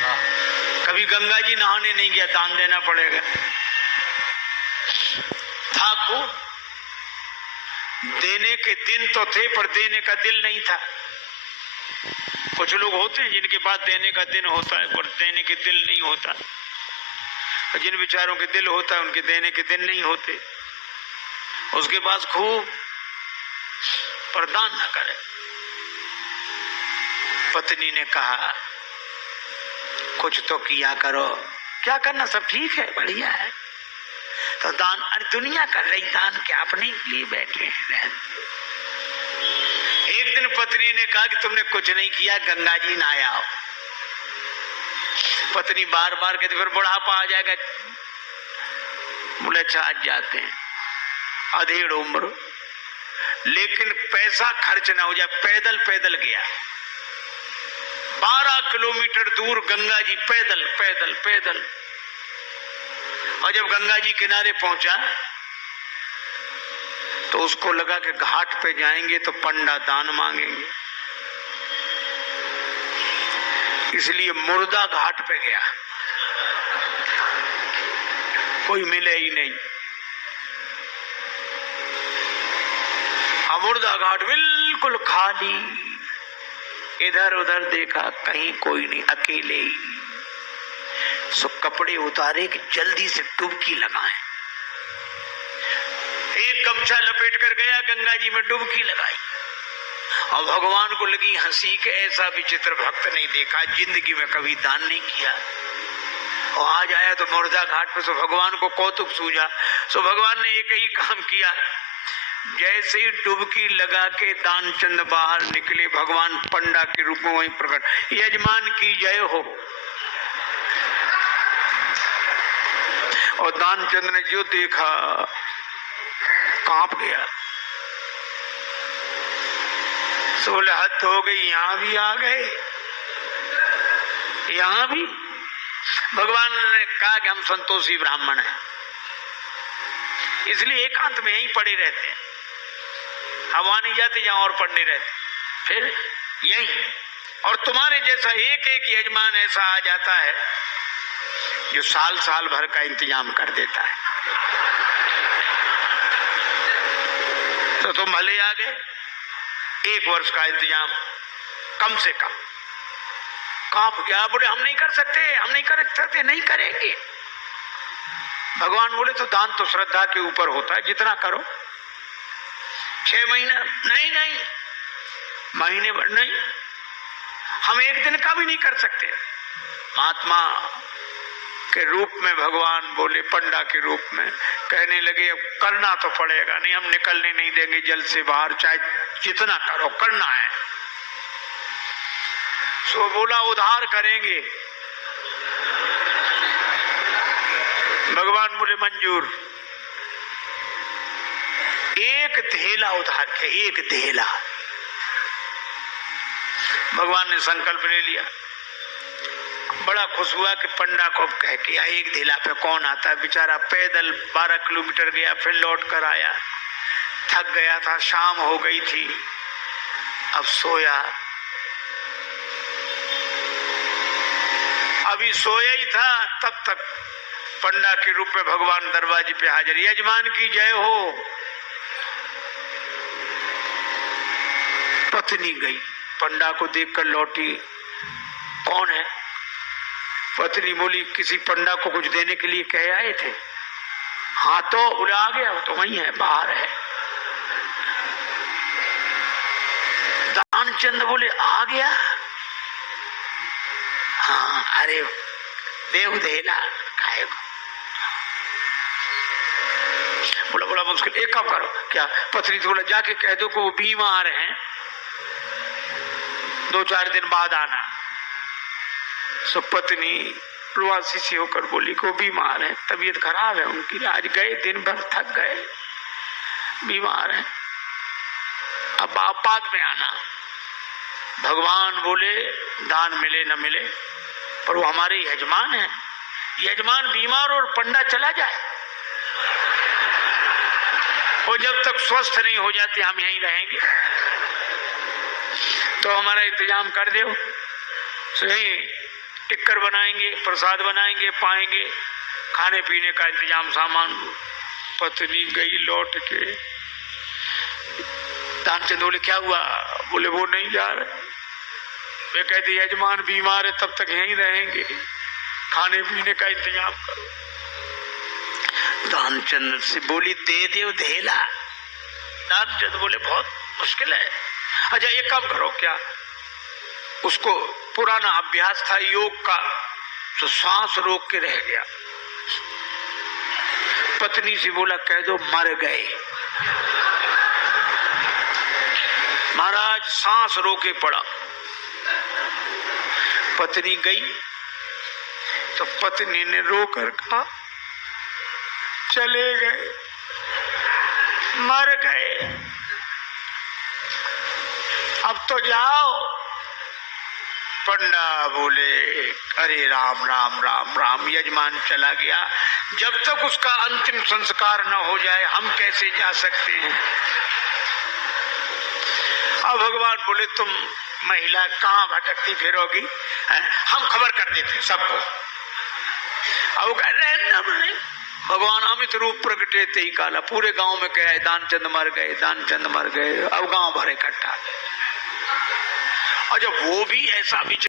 कभी गंगा जी नहाने नहीं गया, दान देना पड़ेगा। था को देने के दिन तो थे पर देने का दिल नहीं था। कुछ लोग होते हैं जिनके पास देने का दिन होता है पर देने के दिल नहीं होता, और जिन विचारों के दिल होता है उनके देने के दिन नहीं होते। उसके पास खूब पर दान न करे। पत्नी ने कहा कुछ तो किया करो। क्या करना, सब ठीक है, बढ़िया है। तो दान, अरे दुनिया कर रही दान, क्या अपने लिए बैठे हैं। एक दिन पत्नी ने कहा कि तुमने कुछ नहीं किया, गंगा जी नहाया हो। पत्नी बार बार कहती फिर बुढ़ापा आ जाएगा। बोले अच्छा आज जाते हैं, अधेड़ उम्र, लेकिन पैसा खर्च ना हो जाए। पैदल पैदल गया 12 किलोमीटर दूर गंगा जी, पैदल पैदल पैदल। और जब गंगा जी किनारे पहुंचा तो उसको लगा कि घाट पे जाएंगे तो पंडा दान मांगेंगे, इसलिए मुर्दा घाट पे गया। कोई मिले ही नहीं। मुर्दा घाट बिल्कुल खाली। इधर उधर देखा, कहीं कोई नहीं, अकेले ही। सो कपड़े उतारे कि जल्दी से डुबकी लगाएं। एक गमछा लपेट कर गया, गंगा जी में डुबकी लगाई। और भगवान को लगी हंसी कि ऐसा विचित्र भक्त नहीं देखा, जिंदगी में कभी दान नहीं किया। और आज आया तो मुर्दा घाट पे। सो भगवान को कौतुक सूझा। सो भगवान ने एक ही काम किया, जैसे ही डुबकी लगा के दानचंद बाहर निकले, भगवान पंडा के रूप में वहीं प्रकट। यजमान की जय हो। और दानचंद ने जो देखा कांप गया। सो बोले हद हो गई, यहां भी आ गए, यहां भी। भगवान ने कहा कि हम संतोषी ब्राह्मण हैं, इसलिए एकांत में यहीं पड़े रहते हैं, हवा नहीं जाते जहां और पड़ने रहते, फिर यहीं। और तुम्हारे जैसा एक एक यजमान ऐसा आ जाता है जो साल साल भर का इंतजाम कर देता है। तो तुम भले आ गए, 1 वर्ष का इंतजाम कम से कम। कांप गया, बोले हम नहीं कर सकते, हम नहीं कर सकते, नहीं करेंगे। भगवान बोले तो दान तो श्रद्धा के ऊपर होता है, जितना करो। 6 महीने नहीं, नहीं महीने भर नहीं, हम 1 दिन का भी नहीं कर सकते। महात्मा के रूप में भगवान बोले, पंडा के रूप में कहने लगे अब करना तो पड़ेगा, नहीं हम निकलने नहीं देंगे जल से बाहर, चाहे जितना करो करना है। सो बोला उधार करेंगे। भगवान बोले मंजूर। 1 धेला उधार के, 1 धेला। भगवान ने संकल्प ले लिया। बड़ा खुश हुआ कि पंडा को अब कह के 1 धेला पे कौन आता है। बेचारा पैदल 12 किलोमीटर गया, फिर लौट कर आया, थक गया था, शाम हो गई थी, अब सोया। अभी सोया ही था, तब तक पंडा के रूप में भगवान दरवाजे पे हाजिर। यजमान की जय हो। पत्नी गई, पंडा को देखकर लौटी, कौन है? पत्नी बोली किसी पंडा को कुछ देने के लिए कह आए थे। हाँ तो बोले आ गया, वो तो वही है, बाहर है। दानचंद बोले आ गया? हाँ, अरे देव देना खाएगा। बोला बड़ा मुश्किल, एक काम करो। क्या? पत्नी तो बोला जाके कह दो कि वो बीमार हैं, 2-4 दिन बाद आना। सो पत्नी रुआसी सी होकर बोली को बीमार है, तबीयत खराब है उनकी, आज गए दिन भर थक गए, बीमार है, अब आप बाद में आना। भगवान बोले दान मिले न मिले, पर वो हमारे यजमान हैं। यजमान बीमार और पंडा चला जाए, वो जब तक स्वस्थ नहीं हो जाते हम यहीं रहेंगे, तो हमारा इंतजाम कर दो। सही टिक्कर बनाएंगे, प्रसाद बनाएंगे, पाएंगे, खाने पीने का इंतजाम, सामान। पत्नी गई लौट के, दानचंद बोले क्या हुआ? बोले वो नहीं जा रहे। वे कहती यजमान बीमार है, तब तक यहीं रहेंगे, खाने पीने का इंतजाम करो। दानचंद से बोली दे दे धेला। दानचंद बोले बहुत मुश्किल है। अच्छा एक काम करो, क्या उसको पुराना अभ्यास था योग का, तो सांस रोक के रह गया। पत्नी से बोला कह दो मर गए। महाराज सांस रोके पड़ा। पत्नी गई तो पत्नी ने रोकर कहा चले गए, मर गए, अब तो जाओ। पंडा बोले अरे राम राम राम राम, यजमान चला गया, जब तक उसका अंतिम संस्कार न हो जाए हम कैसे जा सकते हैं। अब भगवान बोले तुम महिला कहाँ भटकती फिरोगी, हम खबर कर देते सबको। अब कह रहे भगवान अमित रूप प्रगटे ते ही काला, पूरे गांव में कहा दानचंद मर गए, दानचंद मर गए। अब गांव भर इकट्ठा। और जब वो भी ऐसा विचार